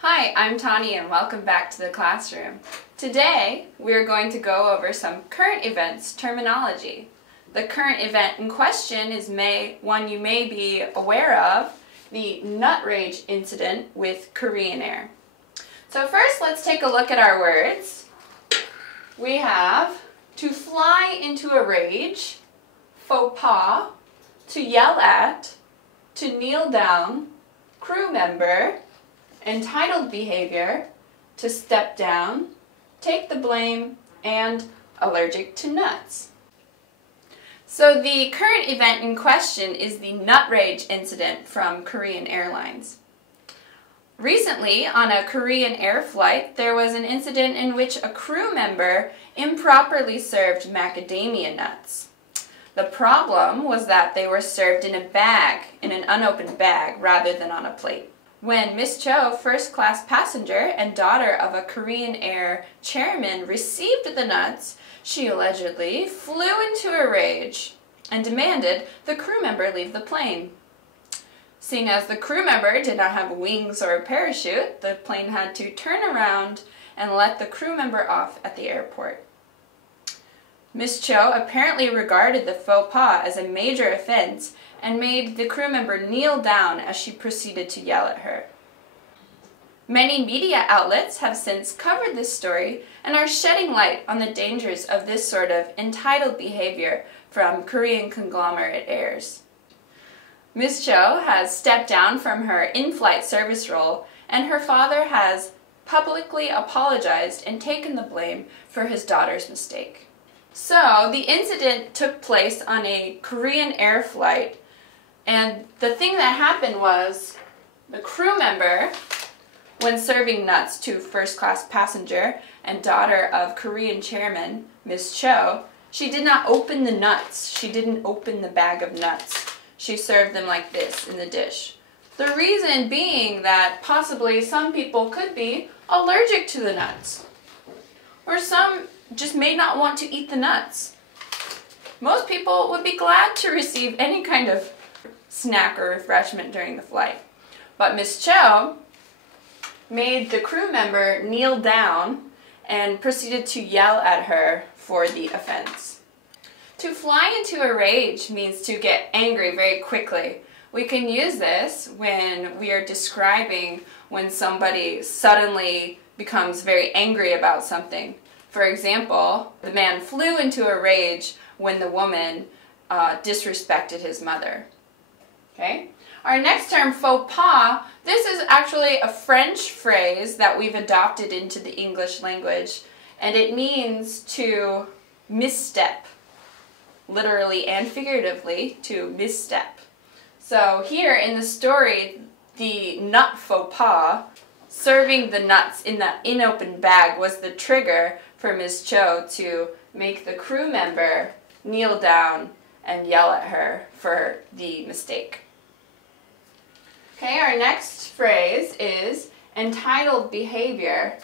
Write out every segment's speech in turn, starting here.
Hi, I'm Tani and welcome back to the classroom. Today we are going to go over some current events terminology. The current event in question is one you may be aware of, the nut rage incident with Korean Air. So first let's take a look at our words. We have to fly into a rage, faux pas, to yell at, to kneel down, crew member, entitled behavior, to step down, take the blame, and allergic to nuts. So the current event in question is the nut rage incident from Korean Airlines. Recently, on a Korean Air flight, there was an incident in which a crew member improperly served macadamia nuts. The problem was that they were served in a bag, in an unopened bag, rather than on a plate. When Miss Cho, first-class passenger and daughter of a Korean Air chairman, received the nuts, she allegedly flew into a rage and demanded the crew member leave the plane. Seeing as the crew member did not have wings or a parachute, the plane had to turn around and let the crew member off at the airport. Miss Cho apparently regarded the faux pas as a major offense and made the crew member kneel down as she proceeded to yell at her. Many media outlets have since covered this story and are shedding light on the dangers of this sort of entitled behavior from Korean conglomerate airs. Miss Cho has stepped down from her in-flight service role, and her father has publicly apologized and taken the blame for his daughter's mistake. So, the incident took place on a Korean Air flight, and the thing that happened was the crew member, when serving nuts to first-class passenger and daughter of Korean chairman, Miss Cho, she did not open the nuts. She didn't open the bag of nuts. She served them like this in the dish. The reason being that possibly some people could be allergic to the nuts, or some just may not want to eat the nuts. Most people would be glad to receive any kind of snack or refreshment during the flight. But Miss Cho made the crew member kneel down and proceeded to yell at her for the offense. To fly into a rage means to get angry very quickly. We can use this when we are describing when somebody suddenly becomes very angry about something. For example, the man flew into a rage when the woman disrespected his mother. Okay? Our next term, faux pas, this is actually a French phrase that we've adopted into the English language, and it means to misstep, literally and figuratively, to misstep. So here in the story, the nut faux pas, serving the nuts in the unopened bag, was the trigger for Miss Cho to make the crew member kneel down and yell at her for the mistake. Okay, our next phrase is entitled behavior.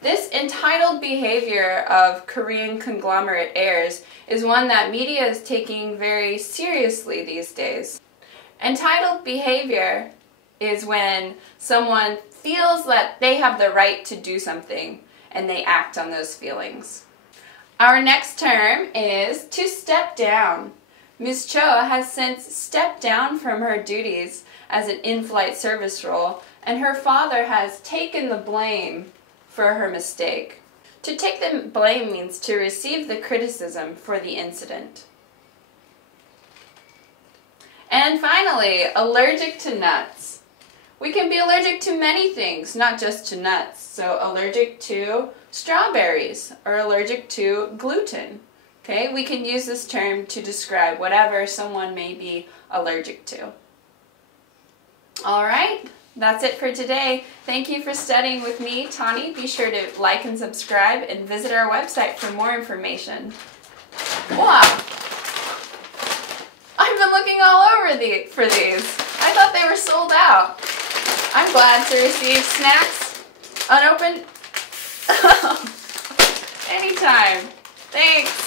This entitled behavior of Korean conglomerate airs is one that media is taking very seriously these days. Entitled behavior is when someone feels that they have the right to do something and they act on those feelings. Our next term is to step down. Ms. Cho has since stepped down from her duties as an in-flight service role, and her father has taken the blame for her mistake. To take the blame means to receive the criticism for the incident. And finally, allergic to nuts. We can be allergic to many things, not just to nuts. So allergic to strawberries or allergic to gluten. Okay, we can use this term to describe whatever someone may be allergic to. Alright, that's it for today. Thank you for studying with me, Tani. Be sure to like and subscribe and visit our website for more information. Wow! I've been looking all over for these. I thought they were sold out. I'm glad to receive snacks unopened anytime. Thanks.